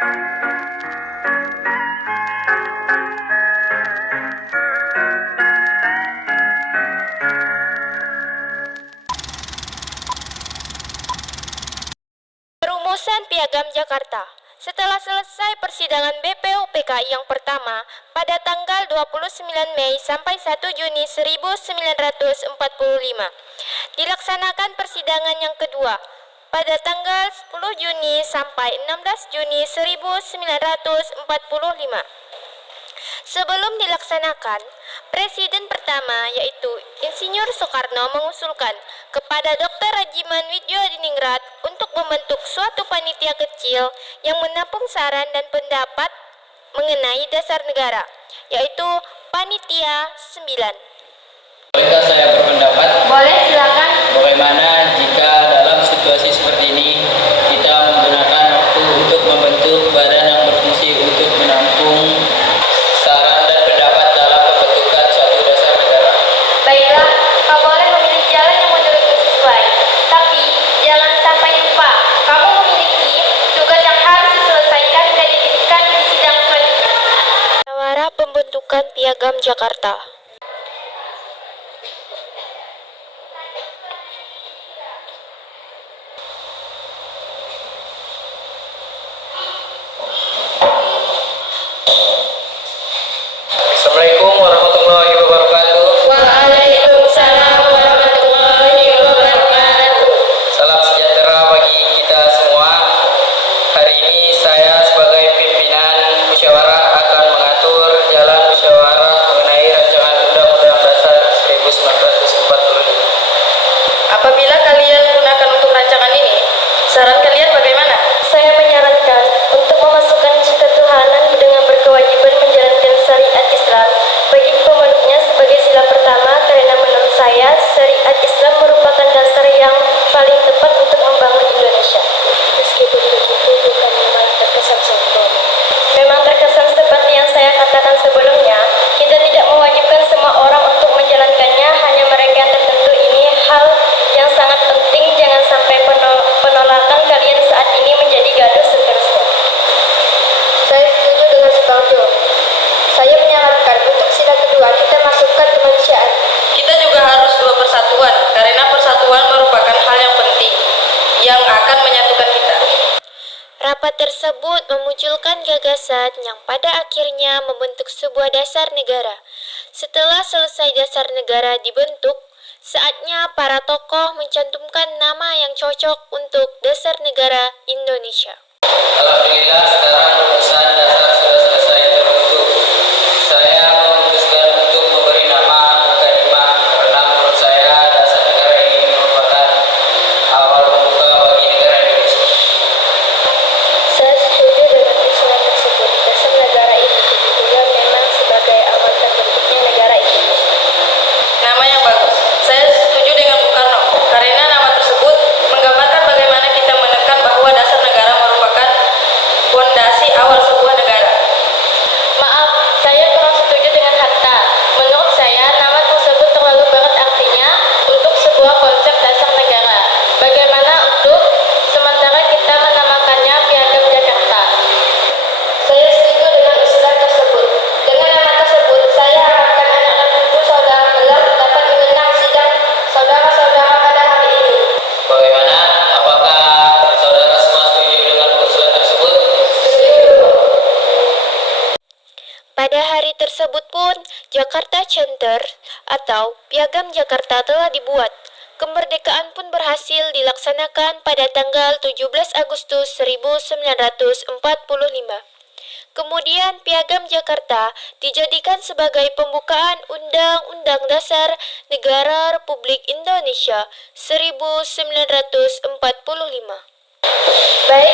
Perumusan Piagam Jakarta. Setelah selesai persidangan BPUPKI yang pertama pada tanggal 29 Mei sampai 1 Juni 1945, dilaksanakan persidangan yang kedua pada tanggal 10 Juni sampai 16 Juni 1945. Sebelum dilaksanakan, Presiden pertama yaitu Insinyur Soekarno mengusulkan kepada Dr. Rajiman Widjodiningrat untuk membentuk suatu panitia kecil yang menampung saran dan pendapat mengenai dasar negara, yaitu Panitia 9. Bolehkah saya berpendapat? Boleh, silakan. Bagaimana jika dalam situasi seperti ini kita menggunakan waktu untuk membentuk badan yang berfungsi untuk menampung saran dan pendapat dalam pembentukan suatu dasar negara? Baiklah, kau boleh memilih jalan yang menurutmu sesuai. Tapi, jangan sampai lupa, kamu memiliki tugas yang harus diselesaikan dan didirikan di sidang selanjutnya. Musyawarah Pembentukan Piagam Jakarta. Assalamualaikum warahmatullahi wabarakatuh. Waalaikumsalam warahmatullahi wabarakatuh. Salam sejahtera bagi kita semua. Hari ini saya sebagai pimpinan musyawarah akan mengatur jalan musyawarah mengenai rancangan Undang-Undang Dasar 1945. Apabila kalian gunakan untuk rancangan ini, saran kalian bagaimana? Saya menyarankan untuk memasukkan ketuhanan dengan berkewajiban menjalankan syariat Islam bagi pemeluknya sebagai sila pertama, karena menurut saya syariat Islam merupakan dasar yang paling tepat untuk membangun Indonesia. Meskipun begitu, bukan memang terkesan sombong. Memang terkesan seperti yang saya katakan sebelumnya, kita tidak mewajibkan semua orang untuk menjalankannya, hanya mereka yang tertentu. Ini hal yang sangat penting, jangan sampai penolakan kalian saat ini menjadi gaduh seterusnya. Saya setuju dengan Sutarjo. Saya menyarankan untuk sila kedua kita masukkan kemanusiaan. Kita juga harus dua persatuan, karena persatuan merupakan hal yang penting yang akan menyatukan kita. Rapat tersebut memunculkan gagasan yang pada akhirnya membentuk sebuah dasar negara. Setelah selesai dasar negara dibentuk, saatnya para tokoh mencantumkan nama yang cocok untuk dasar negara Indonesia. Alhamdulillah sekarang rumusan dasar sudah selesai terbentuk. Saya memutuskan untuk memberi nama Mukadimah karena menurut saya dasar negara ini merupakan awal pembuka bagi negara Indonesia. Saya setuju dengan usulan tersebut. Dasar negara ini juga memang sebagai awal terbentuknya negara Indonesia. Nama yang bagus. Saya setuju dengan Bung Karno, karena nama tersebut menggambarkan bagaimana kita menekan bahwa dasar negara merupakan fondasi awal sebuah negara. Maaf, saya kurang setuju dengan Hatta. Menurut saya, nama tersebut terlalu berat artinya untuk sebuah konsep dasar negara. Bagaimana untuk sementara kita menamakannya Piagam Jakarta? Saya setuju dengan usulan tersebut. Dengan nama tersebut, saya harapkan anak dan cucu saudara kelak dapat mengenang sidang saudara-saudara pada hari ini. Bagaimana? Apakah saudara semua setuju dengan usulan tersebut? Pada hari tersebut pun, Jakarta Charter atau Piagam Jakarta telah dibuat. Kemerdekaan pun berhasil dilaksanakan pada tanggal 17 Agustus 1945. Kemudian Piagam Jakarta dijadikan sebagai pembukaan Undang-Undang Dasar Negara Republik Indonesia 1945. Baik,